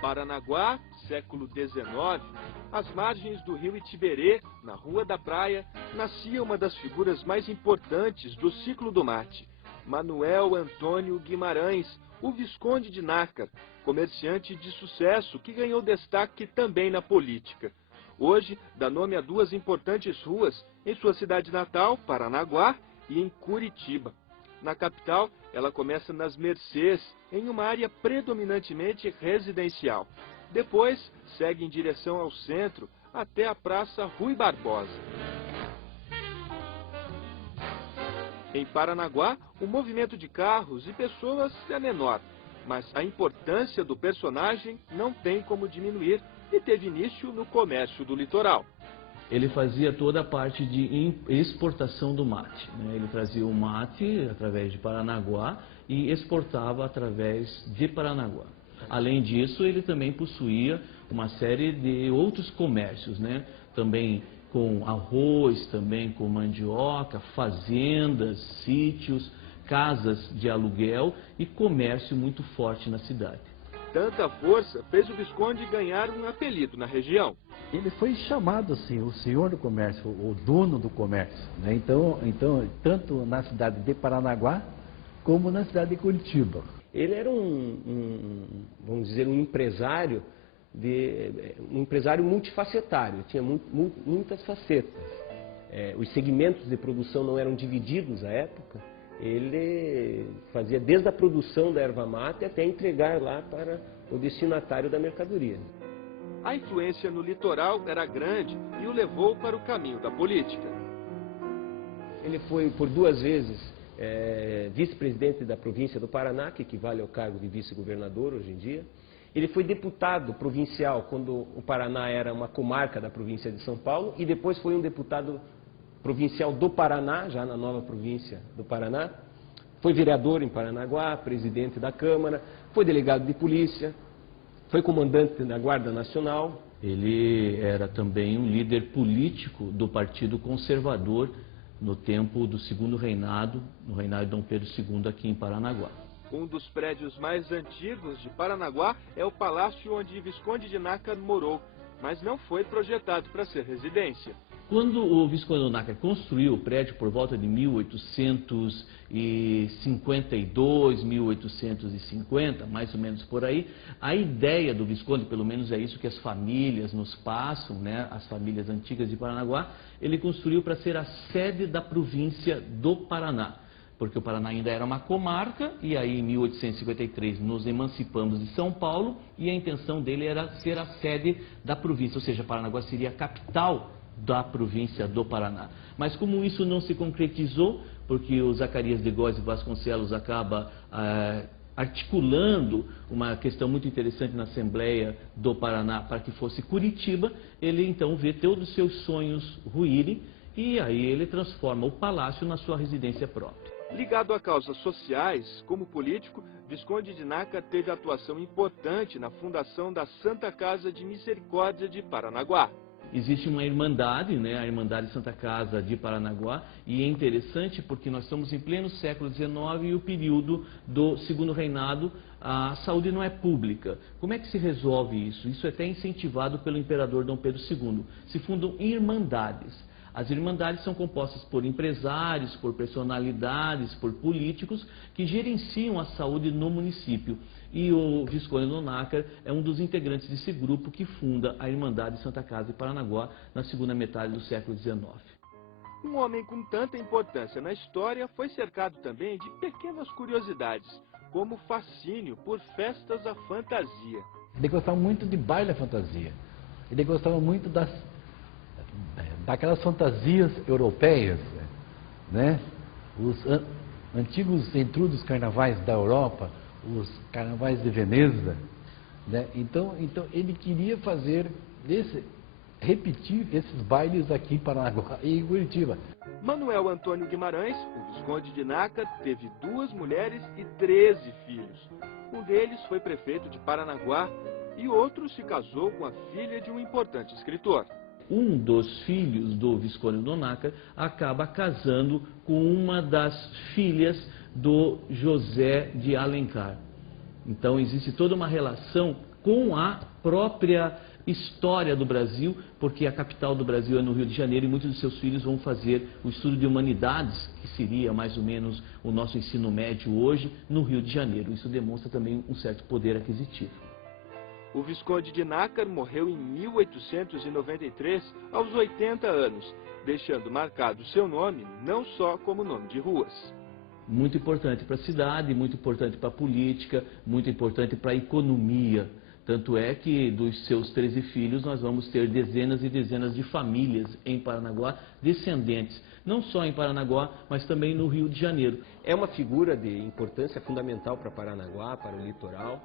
Paranaguá, século XIX, às margens do rio Itiberê, na Rua da Praia, nascia uma das figuras mais importantes do ciclo do mate, Manuel Antônio Guimarães, o Visconde de Nácar, comerciante de sucesso que ganhou destaque também na política. Hoje, dá nome a duas importantes ruas em sua cidade natal, Paranaguá, e em Curitiba. Na capital, ela começa nas Mercês, em uma área predominantemente residencial. Depois, segue em direção ao centro, até a Praça Rui Barbosa. Em Paranaguá, o movimento de carros e pessoas é menor, mas a importância do personagem não tem como diminuir e teve início no comércio do litoral. Ele fazia toda a parte de exportação do mate, né? Ele trazia o mate através de Paranaguá e exportava através de Paranaguá. Além disso, ele também possuía uma série de outros comércios, né? Também com arroz, também com mandioca, fazendas, sítios, casas de aluguel e comércio muito forte na cidade. Tanta força fez o Visconde ganhar um apelido na região. Ele foi chamado assim, o senhor do comércio, o dono do comércio, né? Então, tanto na cidade de Paranaguá, como na cidade de Curitiba. Ele era vamos dizer, um empresário multifacetário, tinha muitas facetas. Os segmentos de produção não eram divididos à época. Ele fazia desde a produção da erva mate até entregar lá para o destinatário da mercadoria. A influência no litoral era grande e o levou para o caminho da política. Ele foi por duas vezes vice-presidente da província do Paraná, que equivale ao cargo de vice-governador hoje em dia. Ele foi deputado provincial quando o Paraná era uma comarca da província de São Paulo e depois foi um deputado provincial do Paraná, já na nova província do Paraná. Foi vereador em Paranaguá, presidente da Câmara, foi delegado de polícia, foi comandante da Guarda Nacional. Ele era também um líder político do Partido Conservador no tempo do segundo reinado, no reinado de Dom Pedro II aqui em Paranaguá. Um dos prédios mais antigos de Paranaguá é o palácio onde Visconde de Nácar morou, mas não foi projetado para ser residência. Quando o Visconde de Nácar construiu o prédio por volta de 1852, 1850, mais ou menos por aí, a ideia do Visconde, pelo menos é isso que as famílias nos passam, né, as famílias antigas de Paranaguá, ele construiu para ser a sede da província do Paraná, porque o Paraná ainda era uma comarca e aí em 1853 nos emancipamos de São Paulo e a intenção dele era ser a sede da província, ou seja, Paranaguá seria a capital da província do Paraná. Mas como isso não se concretizou, porque o Zacarias de Góes e Vasconcelos acaba articulando uma questão muito interessante na Assembleia do Paraná para que fosse Curitiba, ele então vê todos os seus sonhos ruírem e aí ele transforma o palácio na sua residência própria. Ligado a causas sociais, como político, Visconde de Nácar teve atuação importante na fundação da Santa Casa de Misericórdia de Paranaguá. Existe uma irmandade, né, a Irmandade Santa Casa de Paranaguá, e é interessante porque nós estamos em pleno século XIX e o período do segundo reinado, a saúde não é pública. Como é que se resolve isso? Isso é até incentivado pelo imperador Dom Pedro II. Se fundam irmandades. As irmandades são compostas por empresários, por personalidades, por políticos que gerenciam a saúde no município. E o Visconde de Nácar é um dos integrantes desse grupo que funda a Irmandade Santa Casa de Paranaguá na segunda metade do século XIX. Um homem com tanta importância na história foi cercado também de pequenas curiosidades, como o fascínio por festas à fantasia. Ele gostava muito de baile à fantasia. Ele gostava muito daquelas fantasias europeias, né? Os antigos intrudos carnavais da Europa, os carnavais de Veneza, né? Então ele queria repetir esses bailes aqui em Paranaguá e em Curitiba. Manuel Antônio Guimarães, o Visconde de Nácar, teve 2 mulheres e 13 filhos. Um deles foi prefeito de Paranaguá e outro se casou com a filha de um importante escritor. um dos filhos do Visconde Dom Nácar acaba casando com uma das filhas do José de Alencar. Então existe toda uma relação com a própria história do Brasil, porque a capital do Brasil é no Rio de Janeiro e muitos de seus filhos vão fazer o estudo de humanidades, que seria mais ou menos o nosso ensino médio hoje, no Rio de Janeiro. Isso demonstra também um certo poder aquisitivo. O Visconde de Nácar morreu em 1893, aos 80 anos, deixando marcado seu nome não só como nome de ruas. Muito importante para a cidade, muito importante para a política, muito importante para a economia. Tanto é que dos seus 13 filhos nós vamos ter dezenas e dezenas de famílias em Paranaguá, descendentes, não só em Paranaguá, mas também no Rio de Janeiro. É uma figura de importância fundamental para Paranaguá, para o litoral.